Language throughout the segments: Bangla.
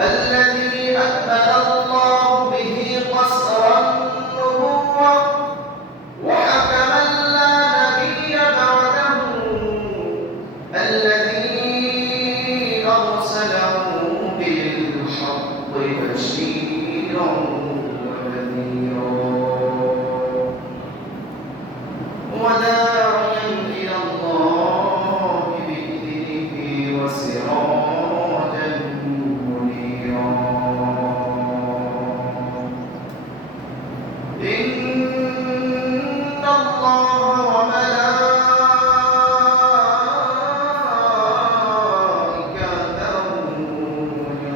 الذي أكمل الله به قصر النبوة وحكما لا نبي بعده الذي أرسله بالحق بشيرا ونذيرا وداعيا إلى الله بإذنه وسراجا منيرا إن الله وملائكته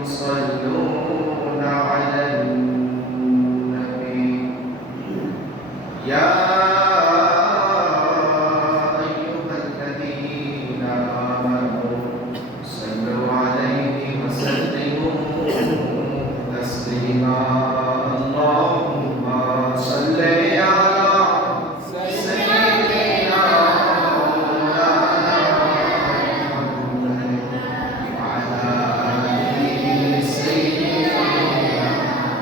يصلون على النبي يا أيها الذين آمنوا صلوا عليه وسلموا تسليما اللهم صل على سيدنا مولانا محمد وعلى آله سيدنا مولانا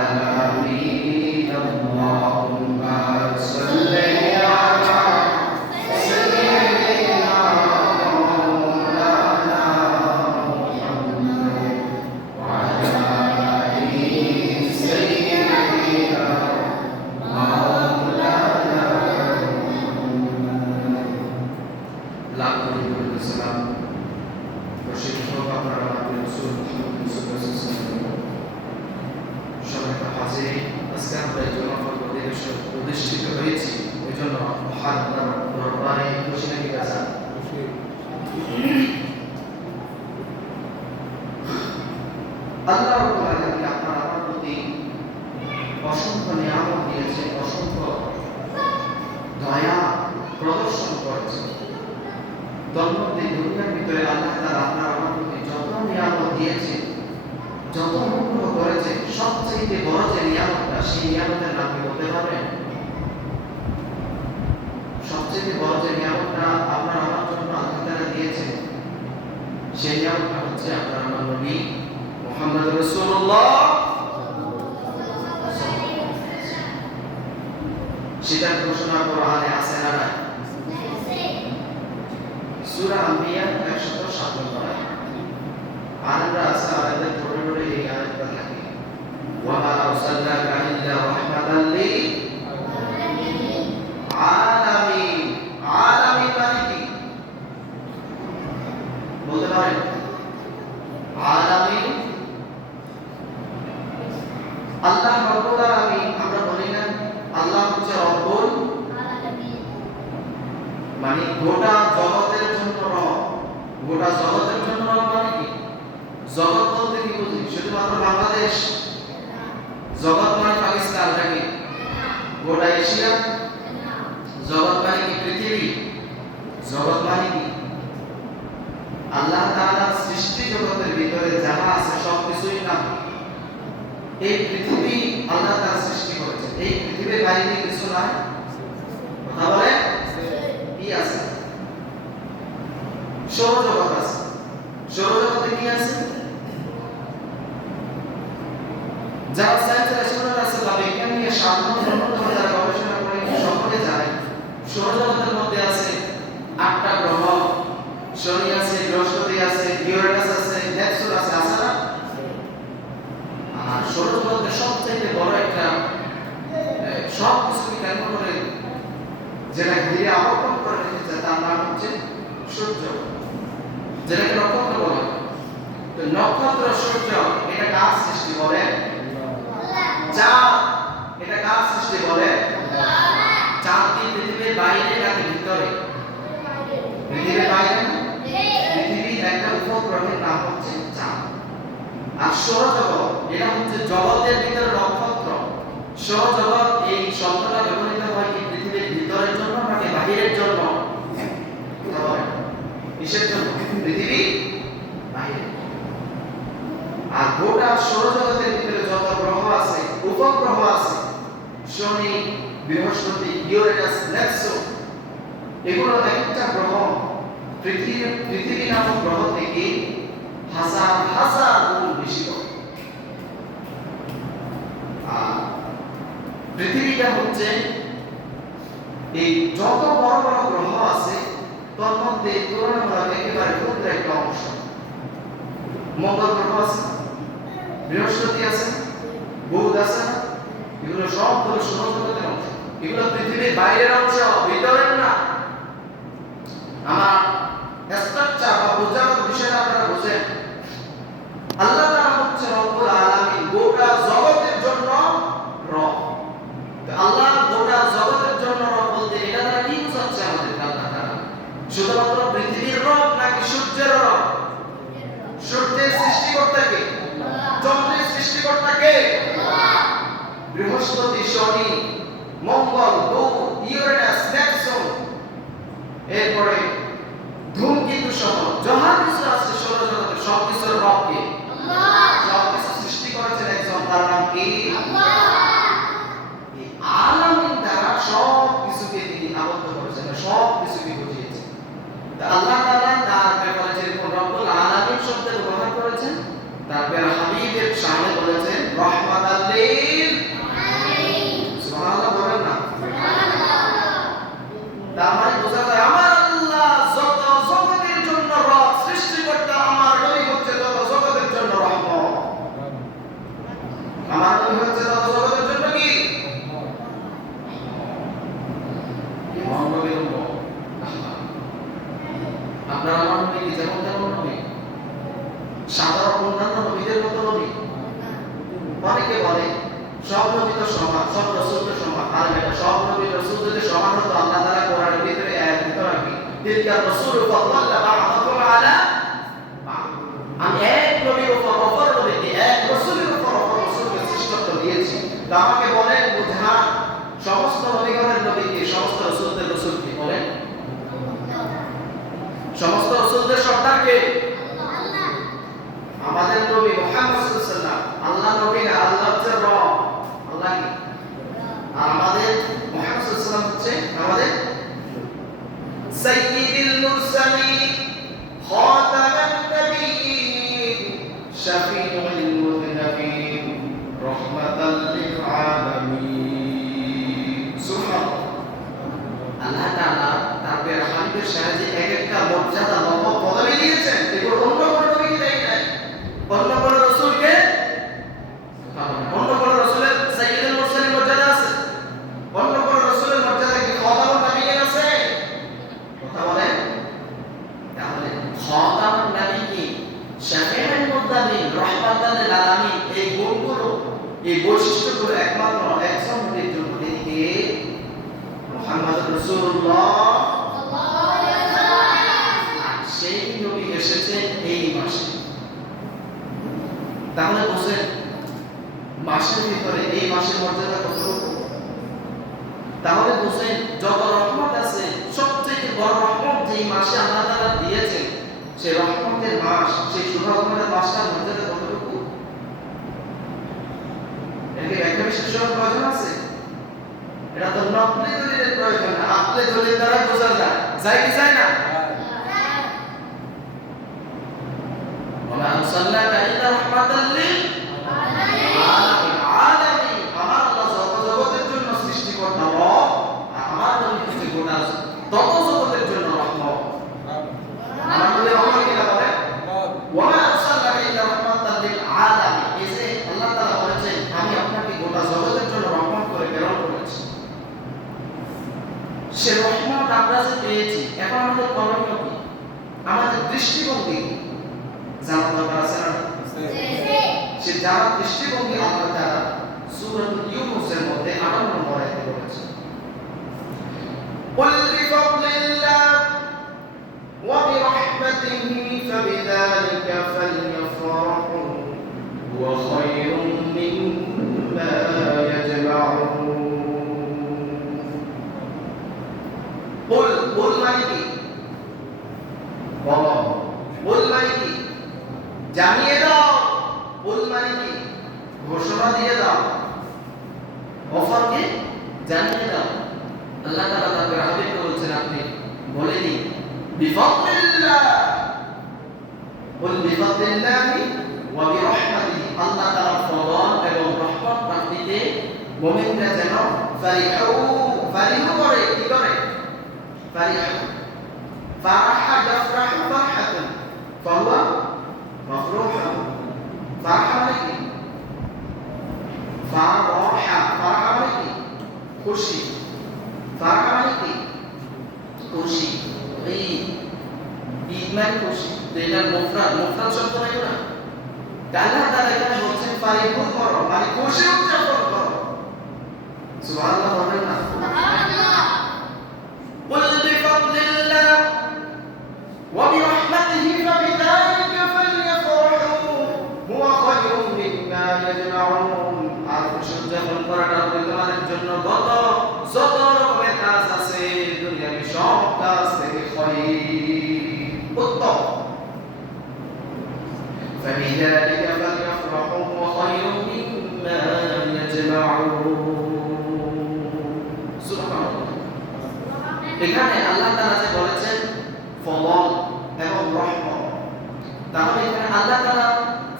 للعالمين اللهم صل على سيدنا مولانا محمد وعلى آله سيدنا مولانا محمد লাখো সালাম বর্ষিত হোক আপনার আমাদের রাসূল মুহাম্মদ সাল্লাল্লাহু আলাইহি ওয়াসাল্লাম সবাইকে হাজির আজকে আমরা এই জন্য প্রতিষ্ঠিত হয়েছি ওই জন্য মহান দরবারে খুশি নাকি বাজার আল্লাহ রাব্বুল আলামিন আপনার আমার প্রতি অসংখ্য নিয়ামত দিয়েছে অসংখ্য দয়া প্রদর্শন করেছে তন্মধ্যে দুনিয়ার ভিতরে আল্লাহ তাআলা আপনার আমার প্রতি যত নিয়ামত দিয়েছে যত অনুগ্রহ করেছে সবচেয়ে বড় যে নিয়ামতটা সেই নিয়ামতের নাম কি বলতে পারবেন সবচেয়ে বড় যে নিয়ামতটা আপনার আমার জন্য আল্লাহ তাআলা দিয়েছে সেই নিয়ামতটা হচ্ছে আপনার আমার নবী মুহাম্মদ রাসূলুল্লাহ সেটা ঘোষণা কোরআনে আছে না নাই সূরা আম্বিয়া 107 নম্বর আয়াত আমরা আছে আমাদের পড়ে পড়ে এই আয়াতটা থাকে ওয়া মা আরসালনাকা ইল্লা রাহমাতাল লিল আলামিন আলামিন মানে কি বলতে পারেন আলামিন আল্লাহ রাব্বুল আলামিন আমরা বলি না আল্লাহ হচ্ছে রব্বুল আলামিন মানে গোটা জগতের জন্য রব গোটা জগতের জন্য রব মানে কি জগৎ বলতে কি বুঝি শুধুমাত্র বাংলাদেশ জগৎ মানে পাকিস্তান নাকি গোটা এশিয়া জগৎ মানে কি পৃথিবী জগৎ মানে কি আল্লাহ তাআলা সৃষ্টি জগতের ভিতরে যাহা আছে সবকিছুই নাম এই পৃথিবী আল্লাহ তাআলা সৃষ্টি করেছেন এই পৃথিবীর বাইরে কিছু নাই কথা বলে কি আছে সৌরজগৎ আছে সৌরজগতে কি আছে যারা সায়েন্স রেস্টুরেন্ট আছে বা বিজ্ঞান নিয়ে সাধারণ যারা গবেষণা করে সকলে জানে সৌরজগতের মধ্যে আছে 8টা গ্রহ শনি আছে বৃহস্পতি আছে ইউরেনাস আছে নেপচুন আছে আছে না আর সৌরজগতের সবচেয়ে বড় একটা সব কিছুকে কেন্দ্র করে যেটা ঘিরে আবর্তন করে রেখেছে তার নাম হচ্ছে সূর্য যেটাকে নক্ষত্র বলে তো নক্ষত্র সূর্য এটা কার সৃষ্টি বলে চাঁদ এটা কার সৃষ্টি বলে চাঁদ কি পৃথিবীর বাইরে নাকি ভিতরে পৃথিবীর বাইরে পৃথিবীর একটা উপগ্রহের নাম হচ্ছে চাঁদ আর সৌরজগৎ এটা হচ্ছে জগতের ভিতরে নক্ষত্র সৌরজগৎ এই শব্দটা ব্যবহৃত হয় কি পৃথিবীর ভিতরের জন্য বৃহস্পতি, ইউরেনাস, নেপচুন, এগুলো একটা গ্রহ পৃথিবী নামক গ্রহ থেকে হাজার হাজার গুণ বেশি বড়। আর পৃথিবীটা হচ্ছে এই যত বড় বড় গ্রহ আছে তার মধ্যে তুলনামূলক একেবারে ক্ষুদ্র একটা অংশ। মঙ্গল গ্রহ আছে, বৃহস্পতি আছে, বুধ আছে, এগুলো সব হলো সৌরজগতের অংশ। এগুলো পৃথিবীর বাইরের অংশ, ভিতরের না। আমার স্ট্রাকচার বা বোঝার বিষয়টা আপনারা বুঝেন। আল্লাহ তাআলা হচ্ছে রব্বুল আলামিন, গোটা জগতের জন্য রব। আল্লাহ গোটা জগতের জন্য রব বলতে এটা দ্বারা কি বোঝাচ্ছে আমাদের? আল্লাহ তাআলা শুধুমাত্র পৃথিবীর রব নাকি সূর্যের রব? সূর্যের সৃষ্টিকর্তা কে? চন্দ্রের সৃষ্টিকর্তা কে? বৃহস্পতি, শনি, মঙ্গল, বুধ, ইউরেনাস, নেপচুন, এরপরে ধূমকেতু সহ যাহা কিছু আছে সৌরজগতের সব কিছুর রব কে? আল্লাহ। সব কিছু সৃষ্টি করেছেন একজন, তার নাম কি? আল্লাহ। এই আলামিন দ্বারা সব কিছুকে তিনি আবদ্ধ করেছেন, সব কিছুকে বুঝিয়েছেন। তা আল্লাহ তাআলা তার ব্যাপারে যেরকম রব্বুল আলামিন শব্দের ব্যবহার করেছেন, তারপর হাবিবের শানে বলেছেন রহমাতাল লিল আলামিন। সুবহানাল্লাহ বলেন না? সুবহানাল্লাহ। তার মানে বোঝা যায় আমার আল্লাহ যত জগতের জন্য রব, সৃষ্টিকর্তা, আমার নবী হচ্ছে তত জগতের জন্য রহমত। আমার নবী হচ্ছে তত জগতের জন্য কি? মহানবী উম্মত। আপনারা আমার নবী কি যেমন তেমন নবী? সাধারণ অন্যান্য নবীদের মতো নবী? অনেকে বলে সব নবী তো সমান, সব রাসূল তো সমান। আর এটা সব নবী রাসূল যদি সমান হতো আল্লাহ তাআলা কোরআনের ভিতরে আয়াত দিত নাকি? তিলকা রাসূল ফাদাল্লা বা'দাকুম আলা বা'দ। আমি এক নবীর উপর অপর নবীকে, এক রাসূলের উপর অপর রাসূলকে শ্রেষ্ঠত্ব দিয়েছি। তো আমাকে বলেন বুঝান সমস্ত নবীগণের নবীকে, সমস্ত রাসূলদের রাসূলকে বলেন? সমস্ত রাসূলদের সর্দার কে? আল্লাহ। আমাদের নবী মুহাম্মদ সাল্লাল্লাহু আলাইহি ওয়াসাল্লাম আল্লাহ নবী না, আল্লাহ হচ্ছে রব। আল্লাহ কি? আর আমাদের মুহাম্মদ সাল্লাল্লাহু আলাইহি ওয়াসাল্লাম হচ্ছে আমাদের সাইয়্যিদুল মুরসালিন, খাতামান নাবিয়্যিন, শাফিউল মুযনিবিন, রাহমাতাল লিল আলামিন। সুবহানাল্লাহ। আল্লাহ তাআলা তার হাবিবের সাহায্যে এক একটা মর্যাদা লম্ব পদবি দিয়েছেন, এগুলো অন্য কোনো নবীকে দেয় নাই। অন্য কোনো রাসূলকে, অন্য কোনো রাসূলের সাইয়্যিদুল মুরসালিন মর্যাদা আছে? অন্য কোনো রাসূলের মর্যাদা কি খাতামুন নাবিয়্যিন আছে? কথা বলেন। তাহলে খাতামুন নাবিয়্যিন, শাফিউল মুযনিবিন, রাহমাতাল লিল আলামিন, এই গুণগুলো, এই বৈশিষ্ট্যগুলো একমাত্র একজন নবীর জন্য। তিনি কে? মুহাম্মদুর রাসূলুল্লাহ সাল্লাল্লাহু আলাইহি ওয়াসাল্লাম। সেই নবী এসেছেন এই মাসে। তাহলে বুঝেন মাসের ভিতরে এই মাসের মর্যাদা কতটুকু। তাহলে বুঝেন যত রহমত আছে সবচেয়ে বড় রহমত যেই মাসে আল্লাহ তাআলা দিয়েছেন, সেই রহমতের মাস, সেই শুভরহমতের মাসটার মর্যাদা কতটুকু। এর কি ব্যাখ্যা বিশ্লেষণ প্রয়োজন আছে? এটা তো নকলি দলিলের প্রয়োজন না, আকলে দলিল দ্বারা বোঝা যায়। যায় কি যায় না? ওয়া আরসালনাকা ইল্লা রাহমাতাল লিল আলামিন। আলামিন আমার আল্লাহ যত জগতের জন্য সৃষ্টিকর্তা রব, আর আমার নবী হচ্ছে গোটা তত জগতের জন্য রহমত। আমার নবী রহমত কিনা বলে? ওয়া আরসালনাকা ইল্লা রাহমাতাল লিল আলামিন। এই যে আল্লাহ তাআলা বলেছেন আমি আপনাকে গোটা জগতের জন্য রহমত করে প্রেরণ করেছি। সে রহমত আমরা যে পেয়েছি, এখন আমাদের করণীয় কি? আমাদের দৃষ্টিভঙ্গি কি? জানার দরকার আছে না? সে জানার দৃষ্টিভঙ্গি আল্লাহ তাআলা সূরাতুল ইউনূসের মধ্যে 58 নম্বর আয়াতে বলেছেন, কুল বিফাদলিল্লাহ ওয়া বিরাহমাতিহি ফাবিযালিকা ফালইফরাহু হুয়া খায়রুম মিম্মা ইয়াজমাউন। বল মানে কি? বলো। বল মানে কি? জানিয়ে দাও। বল মানে কি? ঘোষণা দিয়ে দাও। অফারকে জানিয়ে দাও। আল্লাহ তাআলা তার হাবিবকে বলছেন আপনি বলে দিন বিফাদলিল্লাহ বল বিফাদলিল্লাহি ওয়া বিরহমাতিহি আল্লাহ তাআলার ফজল এবং রহমত প্রাপ্তিতে মুমিনরা যেন ফারিহু করে কি করে ফারিহু ফারাহা ইয়াফরাহু ফারহাতান ফাহুয়া মাফরুহু ফারাহা মানে কি ফারাহা মানে কি খুশি ফারাহা মানে কি খুশি এই ঈদ মানে খুশি এটার মুফরাদ শব্দ নাই না আল্লাহ তাআলা এখানে বলছেন ফারিহু করো মানে খুশি উদযাপন করো সুবহানাল্লাহ বলেন না সুবহানাল্লাহ কুল বিফাদলিল্লাহ ওয়া বিরহমাতিহি ফাবিযালিকা ফালইফরাহু হুয়া খায়রুম মিম্মা ইয়াজমাউন আর খুশি উদযাপন করাটা তোমাদের জন্য যত রকমের কাজ আছে দুনিয়াবি সব কাজ থেকে খায়র উত্তম فبذلك فليفرحوا وخير مما يجمعون সুবহানাল্লাহ এখানে আল্লাহ তাআলা যে বলেছেন ফজল এবং রহমত তাহলে এখানে আল্লাহ তাআলা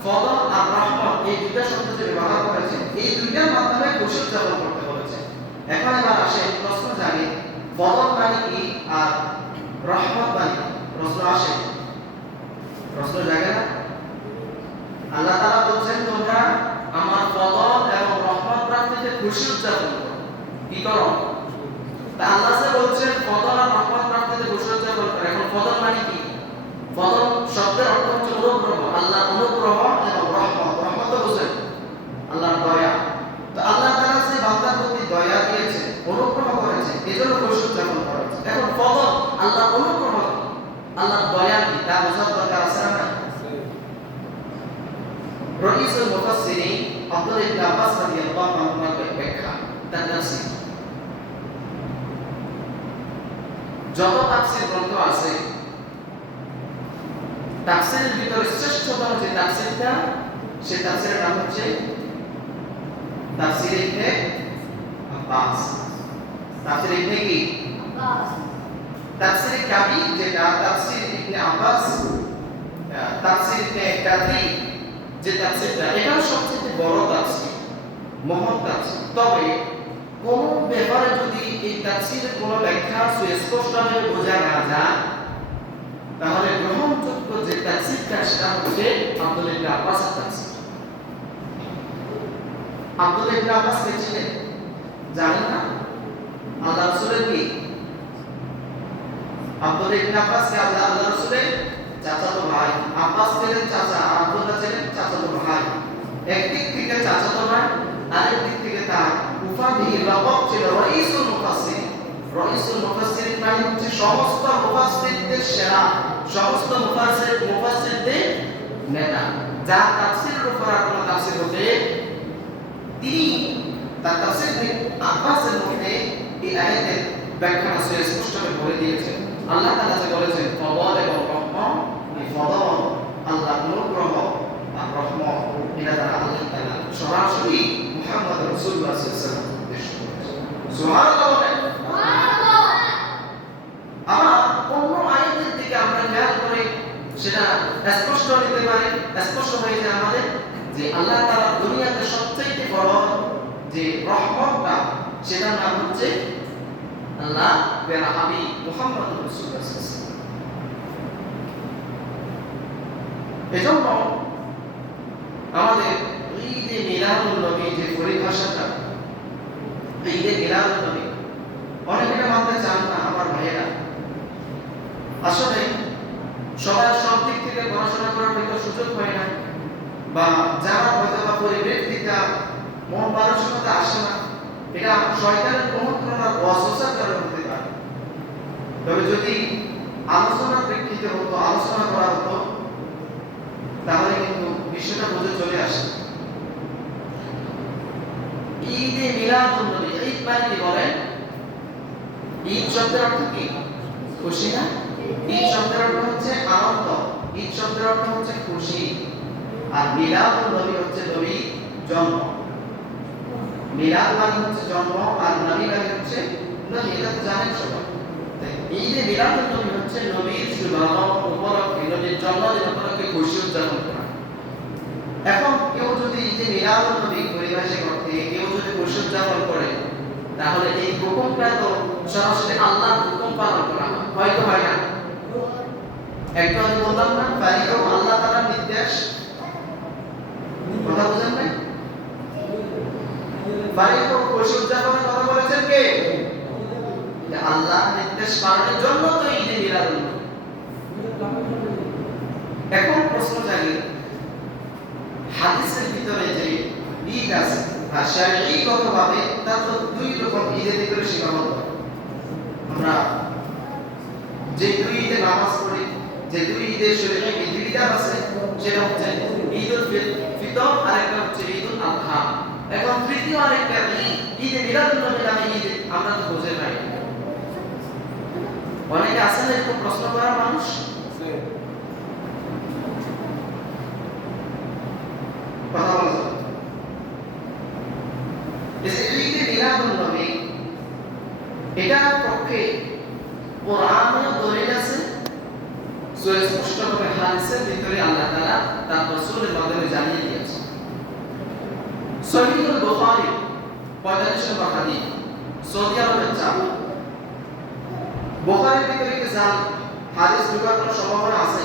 ফজল আর রহমত এই দুইটা শব্দ যে ব্যবহার করেছেন এই দুইটার মাধ্যমে খুশি উদযাপন করতে বলেছেন এখন এবার আসে প্রশ্ন জাগে ফজল মানে কি আর রহমত মানে কি প্রশ্ন জাগে না আল্লাহ তাআলা বলেন তোমরা আমার ফজল এবং রহমত প্রাপ্তিতে খুশি উদযাপন করো কি করো তা আল্লাহ যে বলেন ফজল আর রহমত প্রাপ্তিতে খুশি উদযাপন করো এখন ফজল মানে কি ফজল শব্দের অর্থ হচ্ছে অনুগ্রহ আল্লাহর অনুগ্রহ এবং রহমত তো বুঝেন আল্লাহর দয়া তো আল্লাহ তাআলা যে বান্দার প্রতি দয়া দিয়েছে অনুগ্রহ করেছে এজন্য খুশি উদযাপন করা হচ্ছে এখন ফজল আল্লাহর অনুগ্রহ আল্লাহর দয়া কি তা বোঝার দরকার আছে না رئيس المفسرين عبد الله بن عباس رضي الله عنهما ব্যাখ্যা তার তাফসীর যত তাফসীর গ্রন্থ আছে তাফসীরের ভিতরে শ্রেষ্ঠতম যে তাফসীরটা সে তাফসীরের নাম হচ্ছে তাফসীর ইবনে আব্বাস তাফসীর ইবনে কি আব্বাস তাফসীর কাবীর যেটা তাফসীর ইবনে আব্বাস তাফসীর ইবনে কাবীর যে তাফসীরটা এটা সবচেয়ে বড় তাফসীর মহৎ তাফসীর তবে কোন ব্যাপারে যদি এই তাফসীরের কোন ব্যাখ্যা সুস্পষ্টভাবে বোঝা না যায় তাহলে গ্রহণযোগ্য যে তাফসীরটা সেটা হচ্ছে আব্দুল্লাহ ইবনে আব্বাসের তাফসীর আব্দুল্লাহ ইবনে আব্বাস কে ছিলেন জানেন না আল্লাহ রাসূলের কি আব্দুল্লাহ ইবনে আব্বাস কে আল্লাহ রাসূলের চাচাতো ভাই আব্বাস ছিলেন চাচা আর আব্দুল্লাহ ছিলেন চাচাতো ভাই একদিক থেকে চাচাতো ভাই আরেক দিক থেকে তার উপাধি লকব ছিল রাইসুল মুফাসসিরিন মানে হচ্ছে সমস্ত মুফাসসিরদের সেরা সমস্ত মুফাসসিরদের নেতা যার তাফসীরের উপর আর কোনো তাফসীর হতে তিনি তার তাফসীর আব্বাসের মধ্যে এই আয়াতের ব্যাখ্যা স্পষ্টভাবে বলে দিয়েছেন আল্লাহ তাআলা যে বলেছেন ফজল এবং রহমত এই ফজল আল্লাহর অনুগ্রহ আর রহমত এটা দ্বারা আল্লাহ তাআলা সরাসরি মুহাম্মদ রাসূলুল্লাহ সাল্লাল্লাহু আলাইহি ওয়াসাল্লাম উদ্দেশ্য করেছেন সুবহানাল্লাহ সুবহানাল্লাহ আমরা অন্য আয়াতের দিকে আমরা খেয়াল করে সেটা স্পষ্ট নিতে পারি স্পষ্ট হয়ে যায় আমাদের যে আল্লাহ তাআলা দুনিয়াতে সবচেয়ে বড় যে রহমতটা সেটার নাম হচ্ছে আল্লাহ এর হাবিব মুহাম্মদ রাসূলুল্লাহ সাল্লাল্লাহু আলাইহি ওয়াসাল্লাম এজন্য আমাদের ঈদে মিলাদুন নবী যে পরিভাষাটা ঈদে মিলাদুন নবী অনেকেরা মানতে চান না আমার ভাইয়েরা আসলে সবাই সব দিক থেকে পড়াশোনা করার হয়তো সুযোগ হয় না বা যারা হয়তো বা পরিবেশটা মন মানসিকতা আসে না এটা শয়তানের কুমন্ত্রণার ওয়াসওয়াসার কারণে হতে পারে তবে যদি আলোচনার প্রেক্ষিতে হতো আলোচনা করা হতো তাহলে কিন্তু বিষয়টা বুঝে চলে আসে ঈদে মিলাদুন নবী ঈদ মানে কি বলেন ঈদ শব্দের অর্থ কি খুশি না ঈদ শব্দের অর্থ হচ্ছে আনন্দ ঈদ শব্দের অর্থ হচ্ছে খুশি আর মিলাদুন নবী হচ্ছে নবী জন্ম মিলাদ মানে হচ্ছে জন্ম আর নবী মানে হচ্ছে না এটা তো জানেন সবাই। ঈদে মিলাদুন নবী হচ্ছে নবীর শুভাগমন উপলক্ষে, নবীর জন্মদিন উপলক্ষে খুশি উদযাপন করা। এখন কেউ যদি ঈদে মিলাদুন নবী পরিভাষিক অর্থে কেউ যদি খুশি উদযাপন করে, তাহলে এই হুকুমটা তো সরাসরি আল্লাহর হুকুম পালন করা হয়তো হয় না। একটু আমি বললাম না ফারিও আল্লাহ তাআলার নির্দেশ, কথা বুঝেন নাই? ফারিও খুশি উদযাপনের কথা বলেছেন কে? আল্লাহ নির্দেশ পালনের জন্য তো ঈদে মিলাদুন নবী। এখন প্রশ্ন জাগে, হাদিসের ভিতরে যে ঈদ আছে আর শারঈগতভাবে তা তো দুই রকম ঈদের ভিতরে সীমাবদ্ধ। আমরা যে দুই ঈদে নামাজ পড়ি, যে দুই ঈদের শরীরে বিধিবিধান আছে, সেটা হচ্ছে ঈদুল ফিতর আর একটা হচ্ছে ঈদুল আযহা। এখন তৃতীয় আরেকটা ঈদে মিলাদুন নবী নামে ঈদ আমরা তো খুঁজে পাই। অনেকে আছেন এরকম প্রশ্ন করা মানুষ, কথা বলা যাবে। ঈদে মিলাদুন নবী এটার পক্ষে কোরআনে দলিল আছে, সুস্পষ্টভাবে হাদিসের ভিতরে আল্লাহ তাআলা তার রাসূলের মাধ্যমে জানিয়ে দিয়েছেন। সহিহুল বুখারী 45 নম্বর হাদিস, সৌদি আরবের চাপ। বুখারীর ভিতরে কি জাল হাদিস ঢোকার কোনো সম্ভাবনা আছে?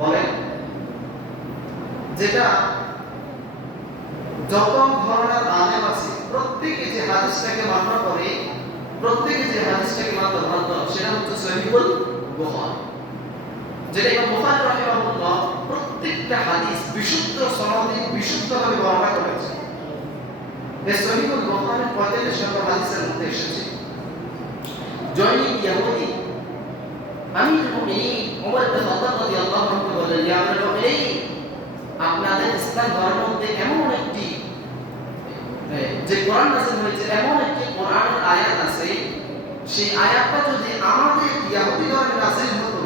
বলেন। যেটা যত ধরনের আলেম আছে প্রত্যেকে যে হাদিসটাকে মান্য করে, প্রত্যেকে যে হাদিসটাকে মান্য সেটা হচ্ছে সহিহুল বুখারী। যেটা ইমাম বুখারী রাহিমাহুল্লাহ প্রত্যেকটা হাদিস বিশুদ্ধ সনদে বিশুদ্ধভাবে বর্ণনা করেছেন। এই সহিহুল বুখারীর 45 নম্বর হাদিসের মধ্যে এসেছে, জয়নিক ইয়াহুদি আমিরুল মুমিনিন ওমর ইবনে খাত্তাব রাদিয়াল্লাহু আনহু বলেন, ইয়া আমিরুল মুমিনিন, আপনাদের ইসলাম ধর্মের মধ্যে এমন একটি যে কোরআন নাযিল হয়েছে, এমন একটি কোরআনের আয়াত আছে, সেই আয়াতটা যদি আমাদের ইহুদি ধর্মে নাযিল হতো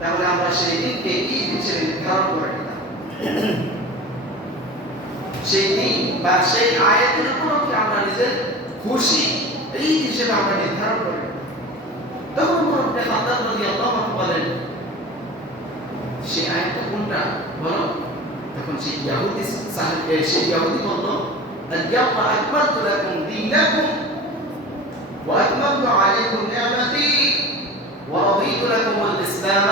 তাহলে আমরা সেই দিনকে ঈদ হিসেবে নির্ধারণ করে নিতাম। সেই দিন বা সেই আয়াতের উপলক্ষে আমরা নিজের খুশি ঈদ হিসেবে আমরা নির্ধারণ করে নিতাম। তখন ওমর ইবনে খাত্তাব রাদিয়াল্লাহু আনহু বলেন, সেই আয়াতটা কোনটা বলো? তখন সেই ইহুদি বলল, اليوم أكملت لكم دينكم وأتممت عليكم نعمتي ورضيت لكم الإسلام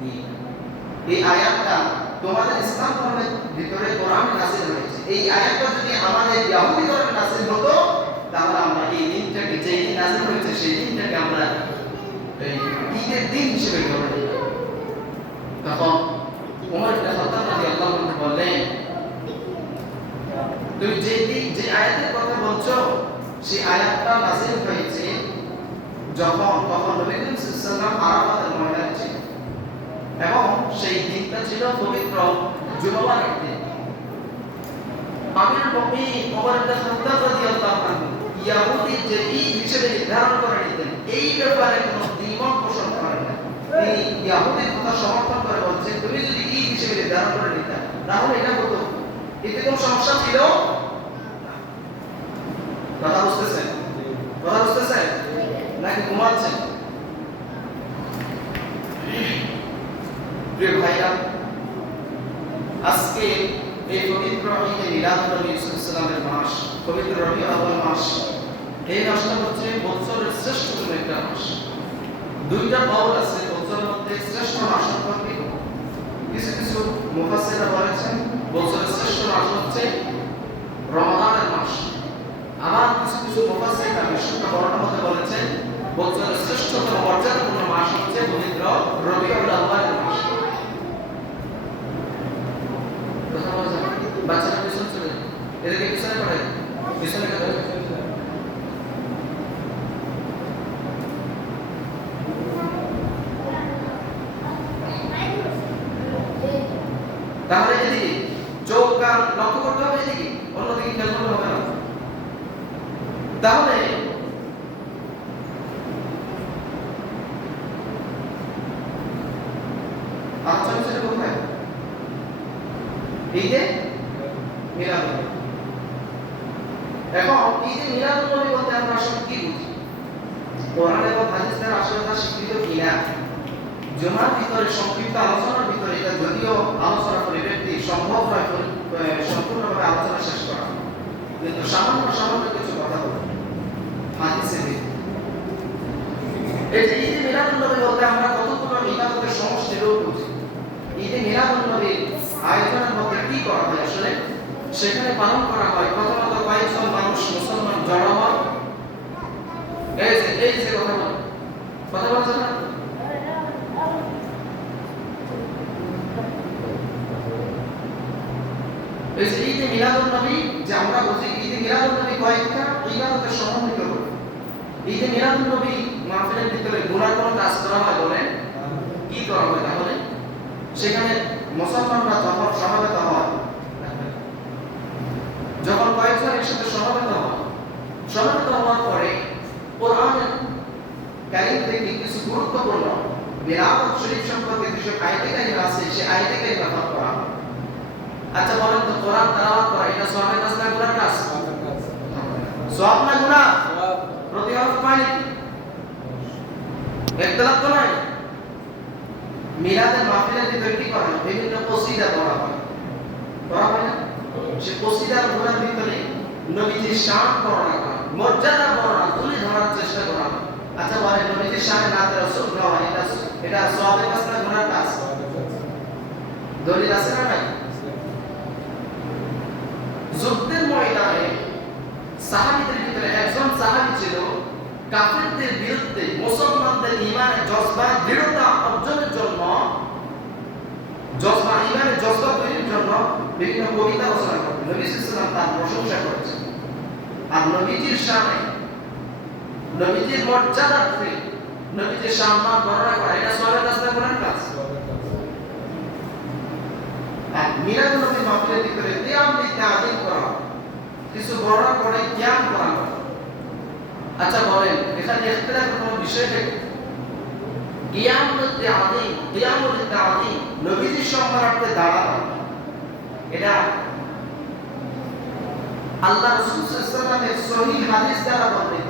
دينا। এই আয়াতটা তোমাদের ইসলাম ধর্মের ভিতরে কোরআনে নাযিল হয়েছে। এই আয়াতটা যদি আমাদের ইহুদি ধর্মে নাযিল হতো তাহলে আমরা এই দিনটাকে, যে দিন নাযিল হয়েছে সেই দিনটাকে আমরা ঈদের দিন হিসেবে ধরে নিতাম। তখন ওমর ইবনে খাত্তাব রাদিয়াল্লাহু আনহু বললেন, তুমি যে আয়াতের কথা বলছো সেই আয়াতটা নাযিল হয়েছে তখন নবী করিম সাল্লাল্লাহু আলাইহি ওয়াসাল্লাম আরাফাতের ময়দানে ছিলেন এবং সেই দিনটা ছিল পবিত্র জুমার দিন। আমিরুল মুমিনিন ওমর ইবনে খাত্তাব রাদিয়াল্লাহু আনহু ইহুদির যে ঈদ হিসেবে নির্ধারণ করে নিতেন, এই ব্যাপারে কোনো দ্বিমত পোষণ করেন না। তিনি ইহুদির কথা সমর্থন করে বলছেন, তুমি যদি ঈদ হিসেবে নির্ধারণ করে নিতে তাহলে এটা হতো, এতে কোনো সমস্যা ছিল? কথা বুঝতেছেন? কথা বুঝতেছেন নাকি ঘুমাচ্ছেন? প্রিয় ভাইরা, আজকে এই পবিত্র ঈদে মিলাদুন নবী সাল্লাল্লাহু আলাইহি মাস, পবিত্র রবিউল আউয়াল মাস, এই মাসটা হচ্ছে বছরের শ্রেষ্ঠতম একটা মাস। দুইটা কওল আছে বছরের মধ্যে শ্রেষ্ঠ মাস সম্পর্কে। কিছু কিছু মুফাসসিররা বলেছেন বছরের শ্রেষ্ঠ মাস হচ্ছে রমাদানের মাস। আবার কিছু কিছু মুফাসসিররা বিশুদ্ধ বর্ণনার মধ্যে বলেছেন বছরের শ্রেষ্ঠতম মর্যাদাপূর্ণ মাস হচ্ছে পবিত্র রবিউল আউয়াল মাস। কথা বলা বাচ্চারা পিছনে চলে যায়, এদেরকে পিছনে পড়ায়, পিছনে কথা। তাহলে এদিকে চোখ কান লক্ষ্য করতে হবে, এদিকে অন্যদিকে খেয়াল করতে হবে না। তাহলে আলোচনা ছিল কোথায়? ঈদে মিলাদুন নবী। এখন ঈদে মিলাদুন নবী বলতে আমরা আসলে কি বুঝি? জুমার ভিতরে সংক্ষিপ্ত আলোচনার ভিতরে এটা যদিও আলোচনা করে ব্যক্তি সম্ভব নয় সম্পূর্ণভাবে আলোচনা শেষ করা, কিন্তু সামান্য কিছু কথা বলবো হাদিসের ভিত্তিতে। এই যে ঈদে মিলাদুন নবী বলতে আমরা কতগুলো ইবাদতের সমষ্টি রূপ বুঝি। ঈদে মিলাদুন নবী আয়োজনের মধ্যে কি করা হয় আসলে? সেখানে পালন করা হয় প্রথমত কয়েকজন মানুষ মুসলমান জড়ো হয়। এই যে কথা বলছে না, এই যে ঈদে মিলাদুন নবী যে আমরা বুঝি, ঈদে মিলাদুন নবী কয়েকটা ইবাদতের সমন্বিত রূপ। ঈদে মিলাদুন নবী মাহফিলের ভিতরে গুনার কোনো কাজ করা হয় বলেন, কি করা হয় তাহলে? সেখানে মুসলমানরা যখন সমবেত হয়, যখন কয়েকজন একসাথে সমবেত হওয়ার পরে কোরআনের কারীম থেকে কিছু গুরুত্বপূর্ণ মিলাদ শরীফ সম্পর্কে কিছু আয়াতে কারীম আছে, সেই আয়াতে কারীম পাঠ করা হয়। আচ্ছা বলেন তো, কোরআন তেলাওয়াত করা এটা সওয়াবের কাজ না গুনার কাজ? সওয়াব না গুনাহ? প্রতি হরফ কয় নাকি? একতলাপ তো নাই। মিলাদের মাহফিলের ভিতরে কি করা হয়? বিভিন্ন কসিদা পড়া হয় না? সে কসিদার গুনার ভিতরে নবীজির শান বর্ণনা করা, মর্যাদা বর্ণনা তুলে ধরার চেষ্টা করা হয়। আচ্ছা বলেন, নবীজির শানে নাতে রাসূল গাওয়া এটা সওয়াবের কাজ না গুনার কাজ? দলিল আছে না নাই? যুদ্ধের ময়দানে সাহাবীদের ভিতরে একজন সাহাবী ছিল, কাফিরদের বিরুদ্ধে মুসলমানদের ঈমানের জজবা দৃঢ়তা অর্জনের জন্য, ঈমানের জজবা তৈরির জন্য বিভিন্ন কবিতা রচনা করতেন। নবী সাল্লাল্লাহু আলাইহি ওয়াসাল্লাম তার প্রশংসা করেছেন। আর নবীজির শানে, নবীজির মর্যাদার্থে নবীজির সম্মান বর্ণনা করা এটা সওয়াবের কাজ না গুনার কাজ? আর মিলাদুন নবী মাহফিলের ভিতরে কিয়াম লিতাযীম করা, কিছু বর্ণনা করে কিয়াম করা। আচ্ছা বলেন, এখানে ইখতিলাফের কোনো বিষয় নেই। কিয়াম লিতাযীম নবীজির সম্মানার্থে দাঁড়ানো, এটা আল্লাহ রাসূল সাল্লাল্লাহু আলাইহি ওয়াসাল্লামের সহিহ হাদিস দ্বারা বর্ণিত।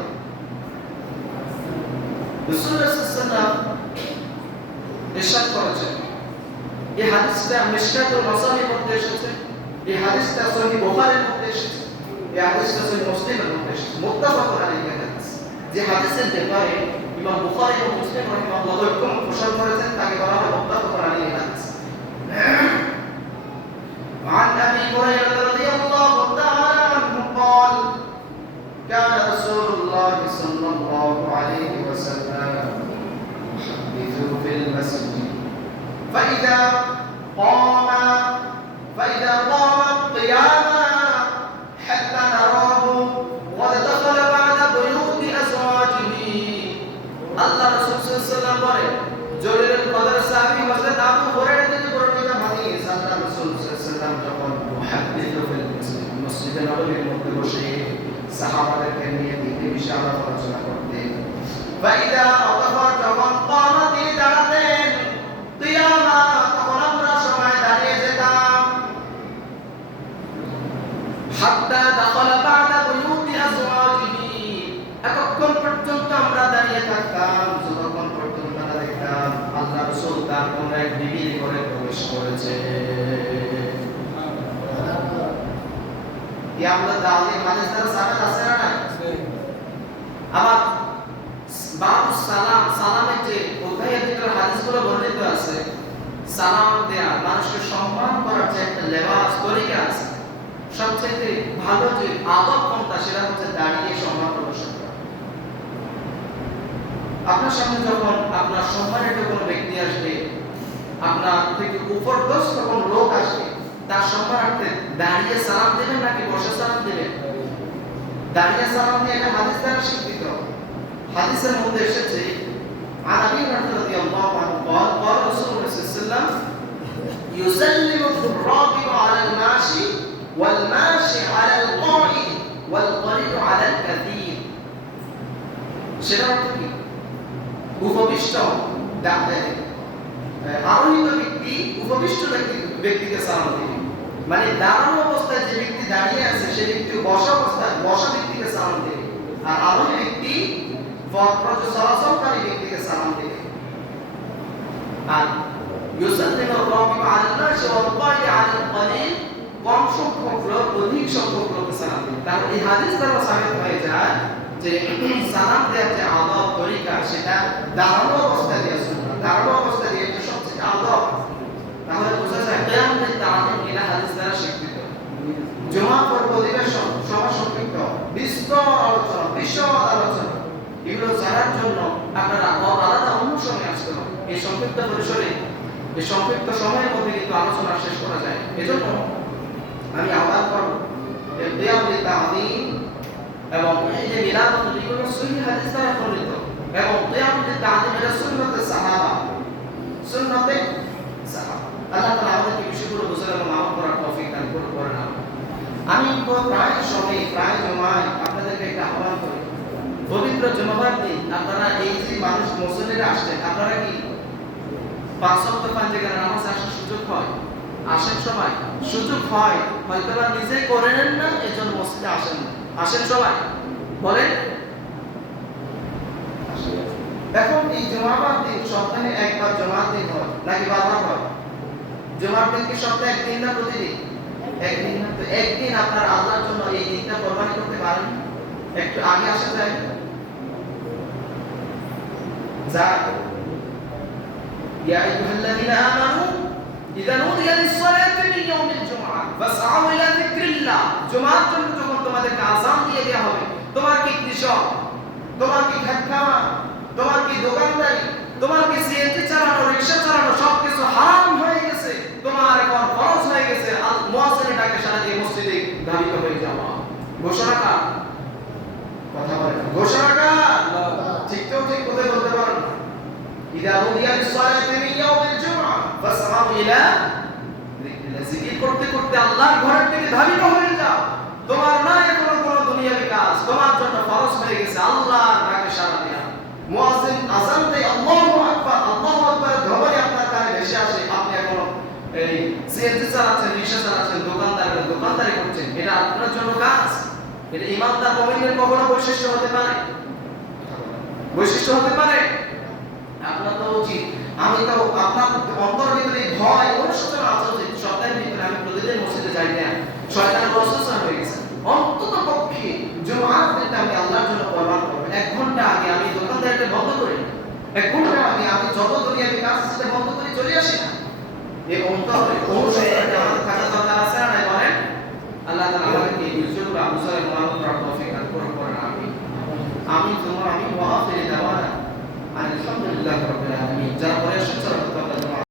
রাসূলুল্লাহ সাল্লাল্লাহু আলাইহি ওয়াসাল্লাম ইরশাদ করেছেন, এই হাদিসটা মিশকাতুল মাসাবির মধ্যে এসেছে, এই হাদিসটা সহিহ বুখারীর মধ্যে এসেছে, এই হাদিসটা সহিহ মুসলিমের মধ্যে এসেছে, মুত্তাফাকুন আলাইহি হাদিস। যে হাদিসের ব্যাপারে ইমাম বুখারী এবং মুসলিম রাহিমাহুল্লাহ ঐক্যমত পোষণ করেছেন তাকে বলা হয় মুত্তাফাকুন আলাইহি হাদিস। عن أبي هريرة رضي الله تعالى عنه قال كان رسول الله صلى الله عليه وسلم يحدث في المسجد فإذا قام قياما حتى نراه قد دخل بعد بيوت أزواجه. الله رسول صلى الله عليه وسلم বলে, জলিলুল কদর সাহাবী হযরত আবু হুরায়রা থেকে বর্ণিত হাদিস, আল্লাহ রাসূল সাল্লাল্লাহু আলাইহি ওয়াসাল্লাম যখন মুহাদ্দিসু ফিল মসজিদ, মসজিদে নববীর মধ্যে বসে সাহাবাদেরকে নিয়ে দিনে বিষয়ে আলোচনা করতেন। ফাইদা অতঃপর যখন কামা তিনি দাঁড়াতেন, কিয়ামা তখন আমরা সবাই দাঁড়িয়ে যেতাম। হাত্তা দাখালা বা'দা বুয়ুতি আজওয়াজিহি, এতক্ষণ পর্যন্ত আমরা দাঁড়িয়ে থাকতাম যতক্ষণ পর্যন্ত আমরা দেখতাম আল্লাহ রাসূল তার কোন এক বিবির ঘরে প্রবেশ করেছে। এই আমরা দাওয়াতি হাদিস দ্বারা সাবিত আছে না নাই? আবার বাবু সালামের যে অধ্যায়ের ভিতরে হাদিসগুলো বর্ণিত আছে, সালাম দেয়া, মানুষকে সম্মান করার যে একটা লেবাস তরিকা আছে, সবচেয়ে ভালো যে আদব কোনটা সেটা হচ্ছে দাঁড়িয়ে সম্মান প্রদর্শন করা। আপনার সামনে যখন আপনার সম্মানিত কোনো ব্যক্তি আসবে, আপনার থেকে উপরদস্ত কোনো লোক আসবে, তার সম্মানার্থে দাঁড়িয়ে সালাম দেবেন নাকি বসে সালাম দেবেন? দাঁড়িয়ে সালাম দিয়ে এটা হাদিস দ্বারা স্বীকৃত। হাদিসের মধ্যে এসেছে, عن أبي هريرة رضي الله عنه قال قال رسول الله صلى الله عليه وسلم يسلم الراكب على الماشي والماشي على القاعد والقريب على الكثير. সেটা অর্থ কি? উপবিষ্ট আরোহিত ব্যক্তি উপবিষ্ট ব্যক্তিকে সালাম দিবে, মানে দাঁড়ানো অবস্থায় যে ব্যক্তি দাঁড়িয়ে আছে সে ব্যক্তি বসা অবস্থায় বসা ব্যক্তিকে সালাম দিবে, আর আরোহী ব্যক্তি চলাচলকারী ব্যক্তিকে সালাম দিবে। অধিক সংখ্যক লোককে সালাম দিন। তাহলে এই হাদিস দ্বারা সাবিত হয়ে যায় যে সালাম দেওয়ার যে আদব তরিকা সেটা দাঁড়ানো অবস্থায় দেওয়া সুন্নাহ, দাঁড়ানো অবস্থায় দিয়ে এটা সবচেয়ে আদব। তাহলে বোঝা যায় কিয়ামুল তাআলিম এটা হাদিস দ্বারা স্বীকৃত। জুমা পর্ব অধিবেশন সভা সংক্ষিপ্ত বিস্তর আলোচনা, বিশদ আলোচনা, এগুলো জানার জন্য আপনারা আলাদা অন্য সময় আসতে হবে। এই সংক্ষিপ্ত পরিসরে এই সংক্ষিপ্ত সময়ের মধ্যে কিন্তু আলোচনা শেষ করা যায়। এজন্য আমি আহ্বান করব কিয়ামুল তাআলিম এবং এই যে মিলাদুন নবী কোন সহিহ হাদিস দ্বারা বর্ণিত এবং কিয়ামুল তাআলিম এর সুন্নতে সাহাবা, সুন্নতে সাহাবা। আল্লাহ তাআলা আমাদেরকে বিষয়গুলো বোঝার এবং আমল করার তৌফিক দান করুন। আমি প্রায় সময় প্রায় জমায় আপনাদেরকে একটা আহ্বান করি, পবিত্র জুমাবার দিন আপনারা এই যে মানুষ মুসল্লিরা আসছেন, আপনারা কি 5 ওয়াক্ত পাঞ্জেগার নামাজ আসার সুযোগ হয়? আসেন সবাই? সুযোগ হয়, হয়তো বা নিজে করে নেন না, এজন্য মসজিদে আসেন না। আসেন সবাই, বলেন। এখন এই জুমাবার দিন সপ্তাহে একবার জুমার দিন হয় নাকি বারবার হয়? জুমার দিন কি সপ্তাহে একদিন না প্রতিদিন? একদিন না। তো একদিন আপনারা আল্লাহর জন্য এই দিনটা কোরবানি করতে পারেন? একটু আগে আসা যায় যাক। ইয়া আইয়ুহাল্লাযীনা আমানু ইযা নুদিয়া লিস-সালাতি মিন ইয়াউমিল জুমআহ ফাসআউ ইলা যিকরিল্লাহ। জুমার জন্য যখন তোমাদেরকে আযান দিয়ে দেয়া হবে, তোমার কি কৃষক, তোমার কি খাতখানা, তোমার কি দোকানদারি, তোমার কি সিএনজি চালানো, রিকশা চালানো সবকিছু হারাম হয়ে গেছে, তোমার এখন ফরজ হয়ে গেছে মুয়াজ্জিনের ডাকে সাড়া দিয়ে মসজিদে ধাবিত হয়ে যাওয়া। ঘোষণা কার? কথা বলেন, ঘোষণা কার? ঠিক তো ঠিক কোথায় বলতে পারেন? ইযা নুদিয়া লিস-সালাতি মিন ইয়াউমিল জুমআহ ফাসআউ ইলা যিকরিল্লাহ। জিকির করতে করতে আল্লাহর ঘরের দিকে ধাবিত হয়ে যাও। তোমার না এখনো কোনো দুনিয়াবি কাজ, তোমার জন্য ফরজ হয়ে গেছে আল্লাহর ডাকে সাড়া দেওয়া। মুয়াজ্জিন আযান দেয়, আল্লাহু আকবার, আল্লাহু আকবার ধরে আপনার কানে ভেসে আসে, আপনি এখনো এই সিএনজি চালাচ্ছেন, রিকশা চালাচ্ছেন, দোকানদারি করছেন, এটা আপনার জন্য কাজ? এটা ইমানদার মুমিনের কখনো বৈশিষ্ট্য হতে পারে? বৈশিষ্ট্য হতে পারে? আপনার তো উচিত, আমি তো আপনার অন্তর ভিতরে ভয় অনুশোচনা আছে যে সপ্তাহের ভিতরে আমি প্রতিদিন মসজিদে যাই না, শয়তানের ওয়াসওয়াসা হয়ে গেছে। অন্তত পক্ষে জুমার দিনটা আমি আল্লাহর জন্য কোরবান করব। 1 ঘন্টা আগে আমি দোকানদারিটা বন্ধ করি, 1 ঘন্টা আগে আমি যত দুনিয়াবি কাজ আছে সেটা বন্ধ করে চলে আসি না। এই অন্তরে অনুশোচনাটা আমাদের